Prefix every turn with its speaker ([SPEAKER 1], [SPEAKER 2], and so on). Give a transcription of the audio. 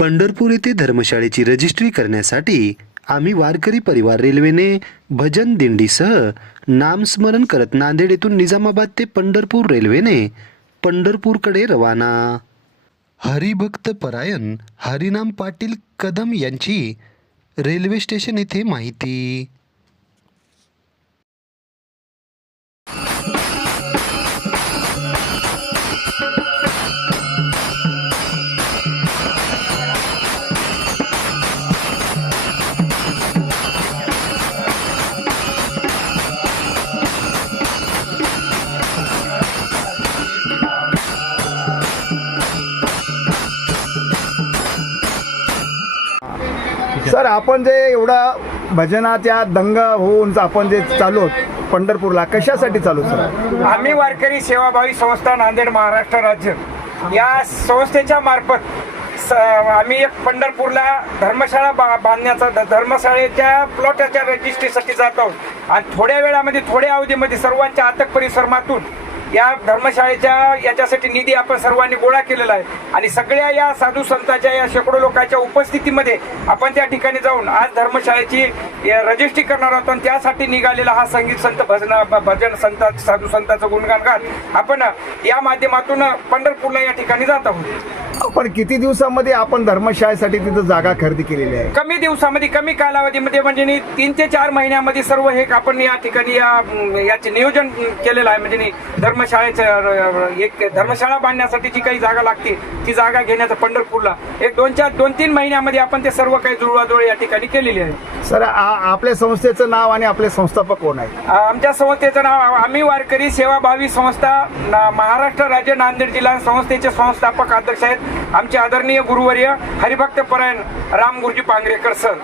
[SPEAKER 1] पंढरपूर येथे धर्मशाळेची रजिस्ट्री करण्यासाठी आम्ही वारकरी परिवार रेल्वेने भजन दिंडीसह नामस्मरण करत नांदेड येथून निजामाबाद ते पंढरपूर रेल्वेने पंढरपूरकडे रवाना. हरिभक्त परायण हरिनाम पाटील कदम यांची रेल्वे स्टेशन येथे माहिती.
[SPEAKER 2] सर आपण जे एवढा भजनाच्या दंग होऊन आपण जे चालू पंढरपूरला कशासाठी चालू सर?
[SPEAKER 3] आम्ही वारकरी सेवाभावी संस्था नांदेड महाराष्ट्र राज्य. या संस्थेच्या मार्फत स आम्ही एक पंढरपूरला धर्मशाळा बा बांधण्याचा धर्मशाळेच्या प्लॉटाच्या रजिस्ट्रीसाठी जात आहोत. आणि थोड्या वेळामध्ये थोड्या अवधीमध्ये सर्वांच्या आतक परिश्रमातून या धर्मशाळेच्या याच्यासाठी निधी आपण सर्वांनी गोळा केलेला आहे. आणि सगळ्या या साधू संतांच्या या शेकडो लोकांच्या उपस्थितीमध्ये आपण त्या ठिकाणी जाऊन आज धर्मशाळेची रजिस्ट्री करणार आहोत आणि त्यासाठी निघालेला हा संगीत संत भजन भजन संत साधू संतांचं गुणगान गात आपण या माध्यमातून पंढरपूरला या ठिकाणी जात आहोत.
[SPEAKER 2] पण किती दिवसामध्ये आपण धर्मशाळेसाठी तिथं जागा खरेदी केलेली आहे?
[SPEAKER 3] कमी दिवसामध्ये कमी कालावधीमध्ये म्हणजे नी तीन ते चार महिन्यामध्ये सर्व हे आपण या ठिकाणी या याचे नियोजन केलेलं आहे. म्हणजे नी धर्मशाळेचं एक धर्मशाळा बांधण्यासाठी जी काही जागा लागते ती जागा घेण्याचं पंढरपूरला एक दोन चार दोन तीन महिन्यामध्ये आपण ते सर्व काही जुळवाजुळव या ठिकाणी केलेली आहे.
[SPEAKER 2] सर आपल्या संस्थेचं नाव आणि आपले संस्थापक कोण आहे
[SPEAKER 3] आमच्या संस्थेचं नाव आम्ही वारकरी सेवाभावी संस्था ना- महाराष्ट्र राज्य नांदेड जिल्हा संस्थेचे संस्थापक अध्यक्ष आहेत. आमचे आदरणीय गुरुवर्य हरिभक्त परायण राम गुरुजी पांगरेकर सर.